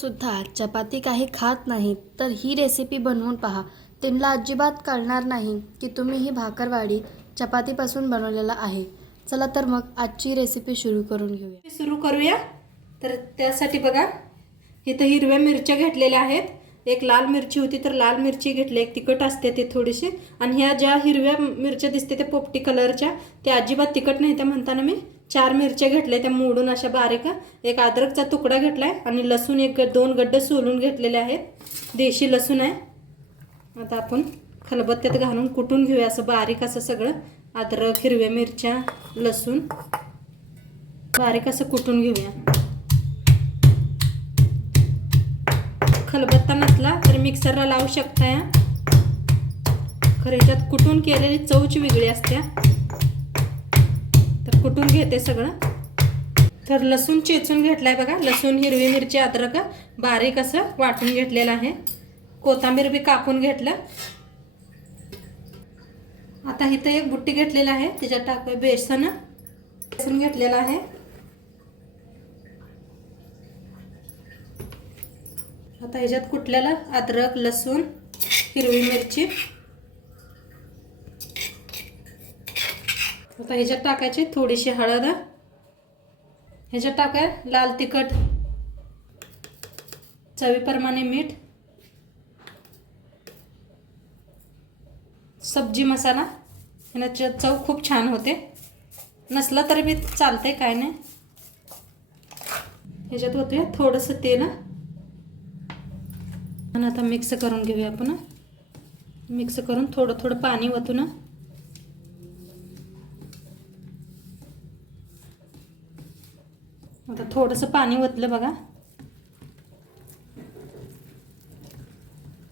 सुद्धा चपाती काही खात नाहीत तर ही रेसिपी बनवून पहा. त्यांना अजिबात कळणार नाही की तुम्ही ही भाकरवाडी चपातीपासून बनवलेला आहे. चला तर मग आजची रेसिपी सुरू करून घेऊया. सुरू करूया. तर त्यासाठी बघा इथं हिरव्या मिरच्या घेतलेल्या आहेत. एक लाल मिरची होती तर लाल मिरची घेतली. एक तिखट असते ते थोडीशी. आणि ह्या ज्या हिरव्या मिरच्या दिसते त्या पोपटी कलरच्या त्या अजिबात तिखट नाही त्या म्हणताना मी चार मिरच्या घेतल्या त्या मोडून अशा बारीक एक अद्रकचा तुकडा घेतलाय आणि लसूण एक दोन गड्डे सोलून घेतलेले आहेत. देशी लसूण आहे. आता आपण खलबत्त्यात घालून कुटून घेऊया असं बारीक असं सगळं. अद्रक हिरव्या मिरच्या लसूण. बारीक असं कुटून घेऊया. खलबत्ता नसला तर मिक्सरला लावू शकता या खरं कुटून केलेली चवच वेगळी असत्या कुटून घेते सगळं. तर लसूण चेचून आहे बघा. लसूण हिरवी मिरची अद्रक बारीक असं वाटून घेतलेलं आहे. कोथिंबीर बी कापून घेतलं. आता इथं एक बुट्टी घेतलेला आहे. त्याच्यात टाकूया बेसन. बेसन घेतलेलं आहे. आता ह्याच्यात कुठल्याला? अद्रक लसूण हिरवी मिरची. आता ह्याच्यात टाकायची थोडीशी हळद. ह्याच्यात टाकाय लाल तिखट चवीप्रमाणे मीठ सब्जी मसाला. ह्याच्या चव खूप छान होते. नसलं तरी मी चालते काय नाही. ह्याच्यात होते थोडंसं तेल. आणि आता मिक्स करून घेऊया आपण. मिक्स करून थोडं थोडं पाणी वतून आता थोडंसं पाणी ओतलं बघा.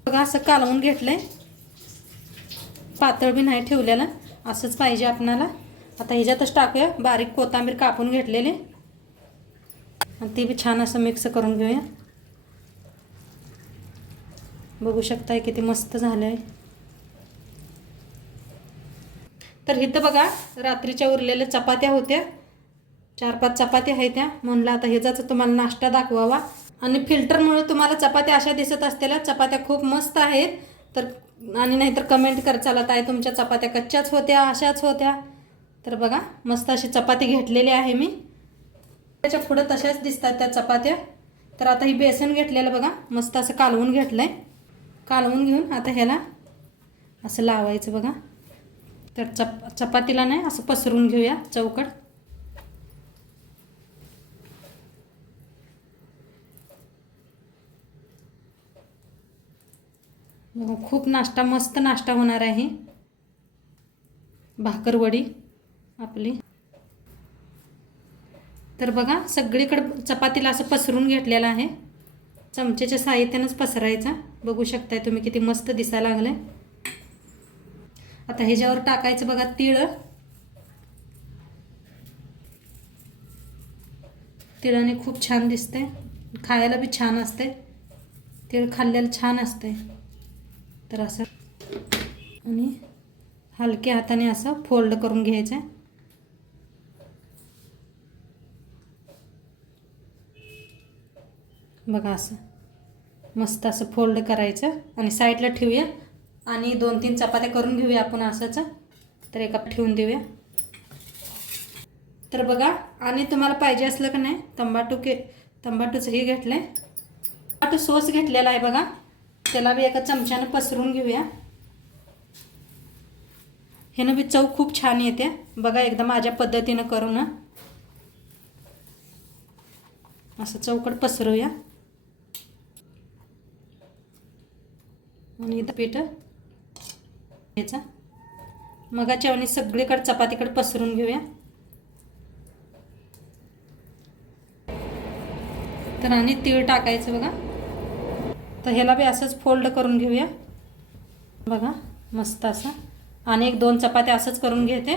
बघा असं कालवून घेतलंय. पातळ बी नाही ठेवलेलं. असंच पाहिजे आपणाला. आता ह्याच्यातच टाकूया. बारीक कोथांबीर कापून घेतलेली. आणि ती बी छान असं मिक्स करून घेऊया. बघू शकताय किती मस्त झालं आहे तर इथं बघा रात्रीच्या उरलेल्या चपात्या होत्या. चार पाच चपात्या आहेत त्या. म्हणलं आता ह्याचाच तुम्हाला नाश्ता दाखवावा. आणि फिल्टरमुळे तुम्हाला चपात्या अशा दिसत असलेल्या चपात्या खूप मस्त आहेत. तर आणि नाहीतर कमेंट कर चालत आहे तुमच्या चपात्या कच्च्याच होत्या अशाच होत्या. तर बघा मस्त अशी चपाती घेतलेली आहे मी. त्याच्या पुढं तशाच दिसतात त्या चपात्या. तर आता ही बेसन घेतलेलं बघा मस्त असं कालवून घेतलं आहे कालवून घेऊन आता ह्याला असं लावायचं बघा. तर चप चपातीला नाही असं पसरून घेऊया चौकट. खूप नाश्ता मस्त नाश्ता होणार आहे. भाकरवडी आपली. तर बघा सगळीकडं चपातीला असं पसरून घेतलेलं आहे. चमचेच्या साहित्यानंच पसरायचा. बघू शकताय तुम्ही किती मस्त दिसायला लागले आता ह्याच्यावर टाकायचं बघा तिळ. तिळाने खूप छान दिसते खायला बी छान असते तिळ खाल्ल्याला छान असते तर असं आणि हलक्या हाताने असं फोल्ड करून घ्यायचं. आहे बघा असं मस्त असं फोल्ड करायचं आणि साईडला ठेवूया. आणि दोन तीन चपात्या करून घेऊया आपण असंच. तर एका ठेवून देऊया. तर बघा आणि तुम्हाला पाहिजे असलं का नाही तंबाटू के तंबाटूचं हे घेतलं आहे तंबाटू सॉस घेतलेला आहे बघा. त्याला बी एका चमच्यानं पसरून घेऊया. ह्यानं बी चव खूप छान येते. बघा एकदा माझ्या पद्धतीनं करू ना असं चौकट पसरूया आणि पीठ घ्यायचा. मगाच्या आणि सगळीकडे चपातीकडे पसरून घेऊया. तर आणि तीळ टाकायचं बघा. तर ह्याला बी असंच फोल्ड करून घेऊया. बघा मस्त असं. आणि एक दोन चपात्या असंच करून घेते.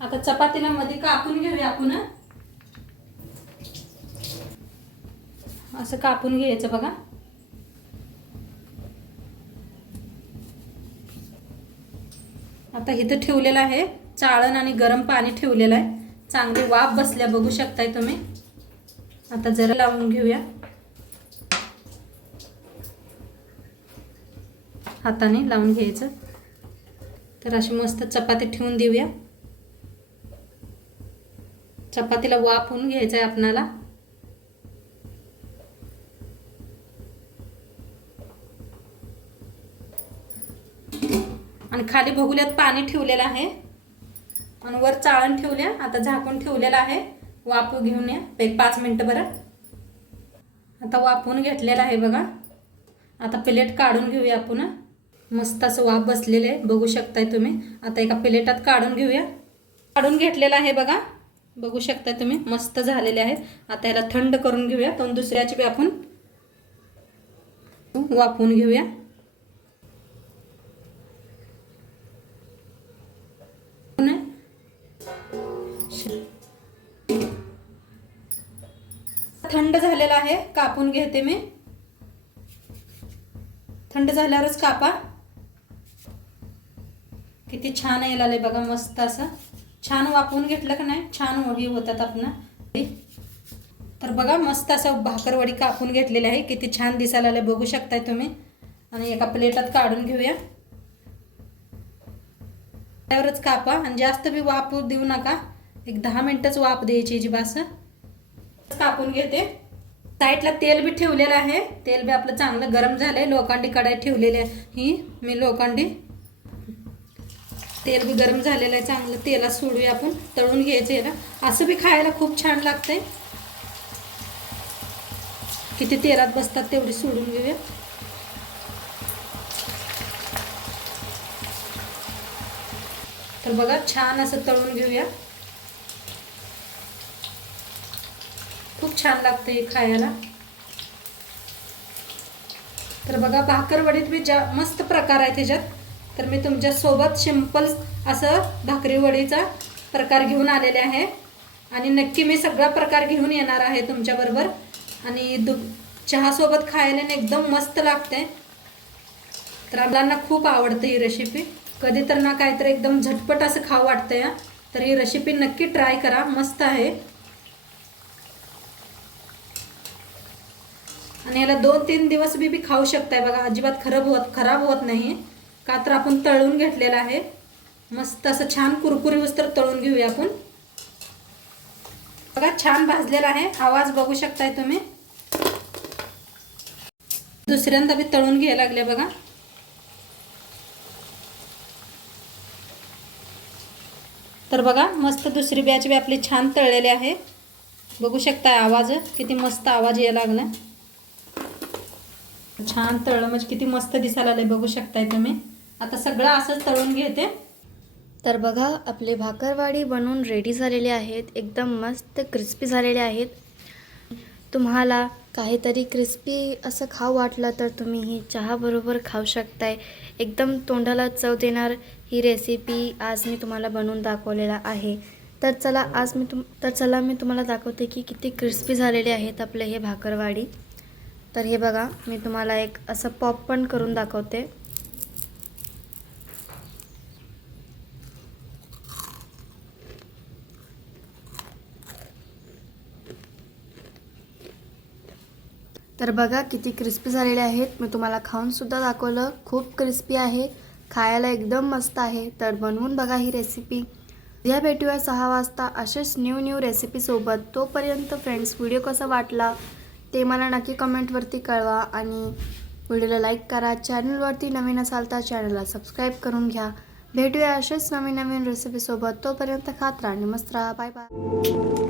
आता चपातीला मध्ये कापून घेऊया आपण असं कापून घ्यायचं बघा. आता इथं ठेवलेलं आहे. चाळण आणि गरम पाणी ठेवलेलं आहे. चांगली वाफ बसल्या बघू शकताय तुम्ही. आता जरा लावून घेऊया. हाताने लावून घ्यायचं. तर अशी मस्त चपाती ठेवून देऊया. चपातीला वाफवून घ्यायचं आहे आपणाला. आणि खाली भगुल्यात पाणी ठेवलेलं आहे. आणि वर चाळण ठेवल्या आता झाकून ठेवलेलं आहे. वाफू घेऊन या एक पाच मिनटं बरं. आता वापून घेतलेलं आहे बघा. आता प्लेट काढून घेऊया आपण. मस्त असं वाफ बसलेलं आहे. बघू शकताय तुम्ही. आता एका प्लेटात काढून घेऊया. काढून घेतलेलं आहे बघा. बघू शकताय तुम्ही. मस्त झालेले आहे आता याला थंड करून घेऊया. दोन दुसऱ्याची बी आपण वाफवून घेऊया. थंड झालेला आहे. कापून घेते मी. थंड झाल्यावरच कापा. किती छान यायला आले बघा मस्त असं. छान वापरून घेतलं का नाही? छान वडी होतात आपण तर बघा मस्त असं भाकरवडी कापून घेतलेली आहे. किती छान दिसायला आले बघू शकताय तुम्ही. आणि एका प्लेटात काढून घेऊया. त्यावरच कापा. आणि जास्त बी वापू देऊ नका. एक दहा मिनटंच वाप द्यायची जी बास कापून घेते. साईडला तेल बी ठेवलेलं आहे. तेल बी आपलं चांगलं गरम झालंय. लोखंडी कढाई ठेवलेली आहे. ही मी लोखंडी. तेल बी गरम झालेलं आहे चांगलं तेलात सोडूया आपण तळून घ्यायचं याला असं बी खायला खूप छान लागतंय. किती तेलात बसतात तेवढी सोडून घेऊया. तर बघा छान असं तळून घेऊया. खूप छान लागते हे खायला. तर बघा भाकरवडीत बी जा मस्त प्रकार आहे त्याच्यात तर मी तुमच्यासोबत सिंपल असं भाकरी वडीचा प्रकार घेऊन आलेले आहे. आणि नक्की मी सगळा प्रकार घेऊन येणार आहे तुमच्याबरोबर. आणि दु चहासोबत खायला एकदम मस्त लागते. तर मुलांना खूप आवडते ही रेसिपी कधी तर ना काहीतरी एकदम झटपट असं खाऊ वाटतं या तर ही रेसिपी नक्की ट्राय करा. मस्त आहे. आणि याला दोन तीन दिवस बी बी खाऊ शकताय बघा. अजिबात खराब होत खराब होत नाही. का तर आपण तळून घेतलेलं आहे. मस्त असं छान कुरकुरी तर तळून घेऊया आपण. बघा छान भाजलेला आहे. आवाज बघू शकताय तुम्ही. दुसऱ्यांदा बी तळून घ्यायला लागले बघा. तर बघा मस्त दुसरी बॅच बी आपली छान तळलेली आहे. बघू शकताय आवाज किती मस्त आवाज यायला लागला. छान तळलं म्हणजे किती मस्त दिसायला आलं बघू शकताय तुम्ही. आता सगळं असंच तळून घेते. तर बघा आपले भाकरवाडी बनवून रेडी झालेले आहेत. एकदम मस्त क्रिस्पी झालेले आहेत. तुम्हाला काहीतरी क्रिस्पी असं खाऊ वाटलं तर तुम्ही ही चहाबरोबर खाऊ शकताय. एकदम तोंडाला चव देणार ही रेसिपी आज मी तुम्हाला बनवून दाखवलेला आहे. तर चला आज मी तुम तर चला मी तुम्हाला दाखवते की किती क्रिस्पी झालेले आहेत आपले हे भाकरवाडी. तर हे बघा मी तुम्हाला एक असं पॉप पण करून दाखवते. तर बघा किती क्रिस्पी झालेले आहेत. मी तुम्हाला खाऊनसुद्धा दाखवलं. खूप क्रिस्पी आहे. खायला एकदम मस्त आहे. तर बनवून बघा ही रेसिपी उद्या भेटूया सहा वाजता असेच न्यू न्यू रेसिपीसोबत तोपर्यंत फ्रेंड्स व्हिडिओ कसा वाटला ते मला नक्की कमेंटवरती कळवा आणि व्हिडिओला लाईक करा. चॅनलवरती नवीन असाल तर चॅनलला सबस्क्राईब करून घ्या. भेटूया असेच नवीन नवीन रेसिपीसोबत तोपर्यंत खात राहा. आणि मस्त राहा बाय बाय